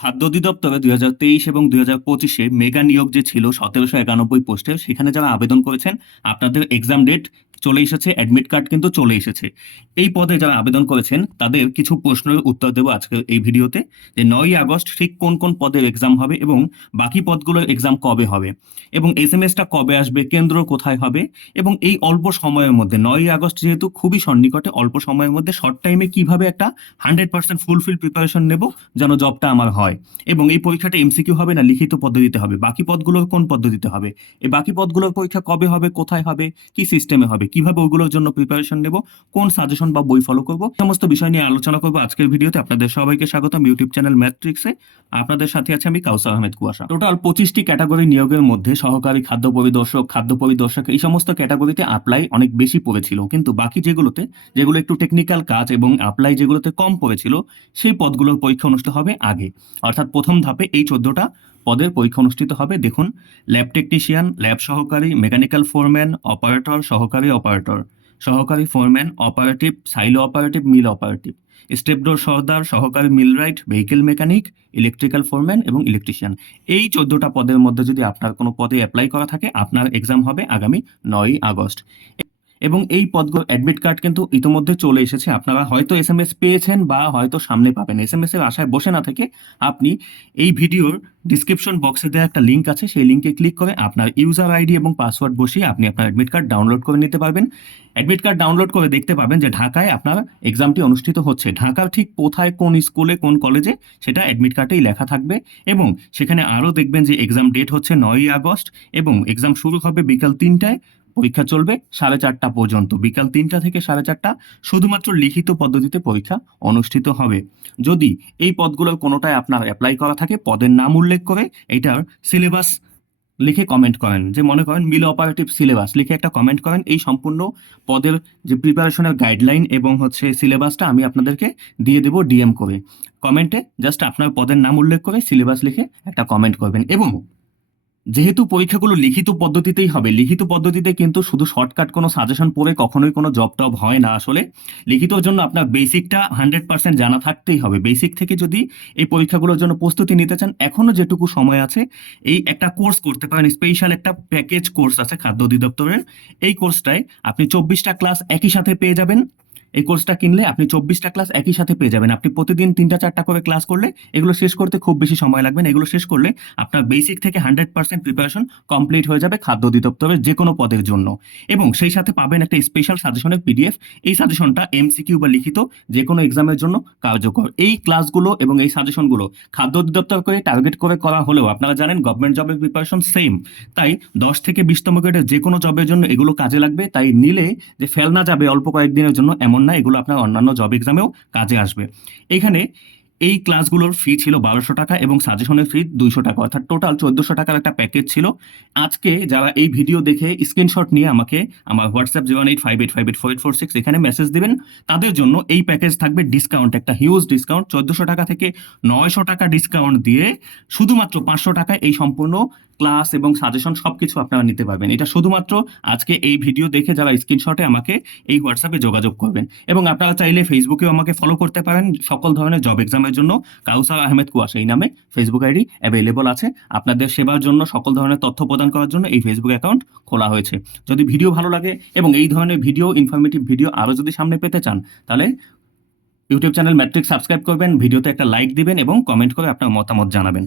খাদ্য অধিদপ্তরে দুই হাজার তেইশ এবং দুই হাজার পঁচিশে মেগা নিয়োগ যে ছিল সতেরোশো একানব্বই পোস্টে, সেখানে যারা আবেদন করেছেন, আপনাদের এক্সাম ডেট চলে এসেছে অ্যাডমিট কার্ড কিন্তু চলে এসেছে। এই পদে যারা আবেদন করেছেন, তাদের কিছু প্রশ্নের উত্তর দেবো আজকের এই ভিডিওতে যে নয়ই আগস্ট ঠিক কোন কোন পদের এক্সাম হবে এবং বাকি পদগুলোর এক্সাম কবে হবে এবং এস এম এসটা কবে আসবে, কেন্দ্র কোথায় হবে এবং এই অল্প সময়ের মধ্যে, নয়ই আগস্ট যেহেতু খুবই সন্নিকটে, অল্প সময়ের মধ্যে শর্ট টাইমে কীভাবে একটা হান্ড্রেড পার্সেন্ট ফুলফিল প্রিপারেশন নেব যেন জবটা আমার হয় এবং এই পরীক্ষাটা এমসিকিউ হবে না, লিখিত পদ্ধতিতে হবে। বাকি পদগুলোর কোন পদ্ধতিতে হবে? এই বাকি পদগুলোর পরীক্ষা কবে হবে, কোথায় হবে, কি সিস্টেমে হবে? কীভাবে ওইগুলোর জন্য প্রিপারেশন নেব, কোন সাজেশন বা বই ফলো করব সমস্ত বিষয় নিয়ে আলোচনা করব আজকের ভিডিওতে। আপনাদের সবাইকে স্বাগতম ইউটিউব চ্যানেল ম্যাট্রিক্সে আপনাদের সাথে আছে আমি কাউসা আহমেদ কুয়াশা। টোটাল পঁচিশটি ক্যাটাগরি নিয়োগের মধ্যে সহকারী খাদ্য পরিদর্শক খাদ্য পরিদর্শক, এই সমস্ত ক্যাটাগরিতে অ্যাপ্লাই অনেক বেশি পড়েছিল। কিন্তু বাকি যেগুলোতে, যেগুলো একটু টেকনিক্যাল কাজ এবং অ্যাপ্লাই যেগুলোতে কম পড়েছিল, সেই পদগুলোর পরীক্ষা অনুষ্ঠিত হবে আগে। অর্থাৎ প্রথম ধাপে এই চোদ্দটা পদের পরীক্ষা অনুষ্ঠিত হবে। দেখুন ল্যাব টেকনিশিয়ান ল্যাব সহকারী মেকানিক্যাল ফোরম্যান অপারেটর সহকারী অপারেটর সহকারী foreman operative silo operative mill operative stevedore সর্দার, সহকারী millwright vehicle mechanic electrical foreman এবং ইলেকট্রিশিয়ান এই চোদ্দোটা পদের মধ্যে যদি আপনার কোনো পদে অ্যাপ্লাই করা থাকে, আপনার এক্সাম হবে আগামী নয়ই আগস্ট। এবং এই পদগুলো অ্যাডমিট কার্ড কিন্তু ইতোমধ্যে চলে এসেছে। আপনারা হয়তো এস পেয়েছেন বা হয়তো সামনে পাবেন। এস এম এর আশায় বসে না থেকে আপনি এই ভিডিওর ডিসক্রিপশন বক্সে দেওয়া একটা লিঙ্ক আছে। সেই লিঙ্কে ক্লিক করে আপনার ইউজার আইডি এবং পাসওয়ার্ড বসিয়ে আপনি আপনার অ্যাডমিট কার্ড ডাউনলোড করে নিতে পারবেন। অ্যাডমিট কার্ড ডাউনলোড করে দেখতে পাবেন যে ঢাকায় আপনার এক্সামটি অনুষ্ঠিত হচ্ছে। ঢাকার ঠিক কোথায়, কোন স্কুলে কোন কলেজে সেটা অ্যাডমিট কার্ডেই লেখা থাকবে এবং সেখানে আরও দেখবেন যে এক্সাম ডেট হচ্ছে নয়ই আগস্ট এবং এক্সাম শুরু হবে বিকাল তিনটায়। পরীক্ষা চলবে সাড়ে চারটা পর্যন্ত। বিকাল তিনটা থেকে সাড়ে চারটা শুধুমাত্র লিখিত পদ্ধতিতে পরীক্ষা অনুষ্ঠিত হবে। যদি এই পদগুলোর কোনোটায় আপনার অ্যাপ্লাই করা থাকে, পদের নাম উল্লেখ করে এটার সিলেবাস লিখে কমেন্ট করেন। যে মনে করেন মিল অপারেটিভ সিলেবাস লিখে একটা কমেন্ট করেন, এই সম্পূর্ণ পদের যে প্রিপারেশনের গাইডলাইন এবং হচ্ছে সিলেবাসটা আমি আপনাদেরকে দিয়ে দেবো ডিএম করে। কমেন্টে জাস্ট আপনার পদের নাম উল্লেখ করে সিলেবাস লিখে একটা কমেন্ট করবেন এবং যেহেতু পরীক্ষাগুলো লিখিত পদ্ধতিতেই হবে, লিখিত পদ্ধতিতে কিন্তু শুধু শর্টকাট কোনো সাজেশন পড়ে কখনোই কোনো জব টব হয় না আসলে। লিখিতর জন্য আপনার বেসিকটা হান্ড্রেড পার্সেন্ট জানা থাকতেই হবে। বেসিক থেকে যদি এই পরীক্ষাগুলোর জন্য প্রস্তুতি নিতে চান এখনও যেটুকু সময় আছে, এই একটা কোর্স করতে পারেন স্পেশাল একটা প্যাকেজ কোর্স আছে খাদ্য অধিদপ্তরের। এই কোর্সটায় আপনি চব্বিশটা ক্লাস একই সাথে পেয়ে যাবেন। এই কোর্সটা কিনলে আপনি চব্বিশটা ক্লাস একই সাথে পেয়ে যাবেন। আপনি প্রতিদিন তিনটা, চারটা করে ক্লাস করলে এগুলো শেষ করতে খুব বেশি সময় লাগবে না। এগুলো শেষ করলে আপনার বেসিক থেকে হান্ড্রেড পার্সেন্ট প্রিপারেশন কমপ্লিট হয়ে যাবে খাদ্য অধিদপ্তরের যে কোনো পদের জন্য। এবং সেই সাথে পাবেন একটা স্পেশাল সাজেশনের পিডিএফ এই সাজেশনটা এমসিকিউ বা লিখিত যে কোনো এক্সামের জন্য কার্যকর। এই ক্লাসগুলো এবং এই সাজেশনগুলো খাদ্য অধিদপ্তর করে টার্গেট করে করা হলেও আপনারা জানেন গভর্নমেন্ট জবের প্রিপারেশন সেম তাই দশ থেকে বিশতম গ্রেডের যে কোনো জবের জন্য এগুলো কাজে লাগবে। তাই নিলে যে ফেল না যাবে অল্প কয়েকদিনের জন্য এমন না এগুলো আপনার অন্যান্য জব এক্সামেও কাজে আসবে। এখানে এই ক্লাসগুলোর ফি ছিল বারোশো টাকা এবং সাজেশনের ফি দুইশো টাকা, অর্থাৎ টোটাল চোদ্দোশো টাকার একটা প্যাকেজ ছিল। আজকে যারা এই ভিডিও দেখে স্ক্রিনশট নিয়ে আমাকে আমার WhatsApp zero eight five eight five eight four eight four six এখানে মেসেজ দেবেন, তাদের জন্য এই প্যাকেজ থাকবে ডিসকাউন্ট একটা হিউজ ডিসকাউন্ট চোদ্দোশো টাকা থেকে নয়শো টাকা ডিসকাউন্ট দিয়ে শুধুমাত্র পাঁচশো টাকায় এই সম্পূর্ণ ক্লাস এবং সাজেশন সব কিছু আপনারা নিতে পারবেন। এটা শুধুমাত্র আজকে এই ভিডিও দেখে যারা স্ক্রিনশটে আমাকে এই হোয়াটসঅ্যাপে যোগাযোগ করবেন। এবং আপনারা চাইলে ফেসবুকেও আমাকে ফলো করতে পারেন। সকল ধরনের জব এক্সামের জন্য কাউসার আহমেদ কুয়াশা, এই নামে ফেসবুক আইডি অ্যাভেলেবল আছে। আপনাদের সেবার জন্য সকল ধরনের তথ্য প্রদান করার জন্য এই ফেসবুক অ্যাকাউন্ট খোলা হয়েছে। যদি ভিডিও ভালো লাগে এবং এই ধরনের ভিডিও ইনফরমেটিভ ভিডিও আরও যদি সামনে পেতে চান, তাহলে ইউটিউব চ্যানেল ম্যাট্রিক সাবস্ক্রাইব করবেন ভিডিওতে একটা লাইক দিবেন এবং কমেন্ট করে আপনার মতামত জানাবেন।